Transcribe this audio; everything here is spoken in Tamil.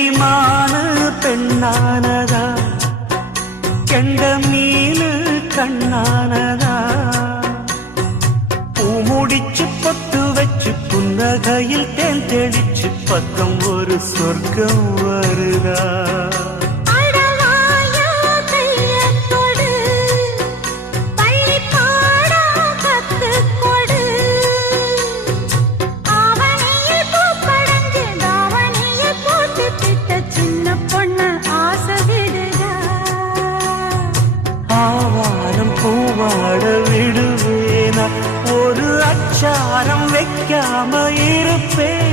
கெண்டிமானு பெண்ணானதா, கெண்ட மீனு கண்ணானதா, பூ முடிச்சு பொட்டு வச்சு புன்னகையில் தேன் தெளிச்சு பக்கம் ஒரு சொர்க்கம் வருதா. ஆவாரம் பூவாட விடுவேனா, ஒரு அச்சாரம் வைக்காம இருப்பேன்.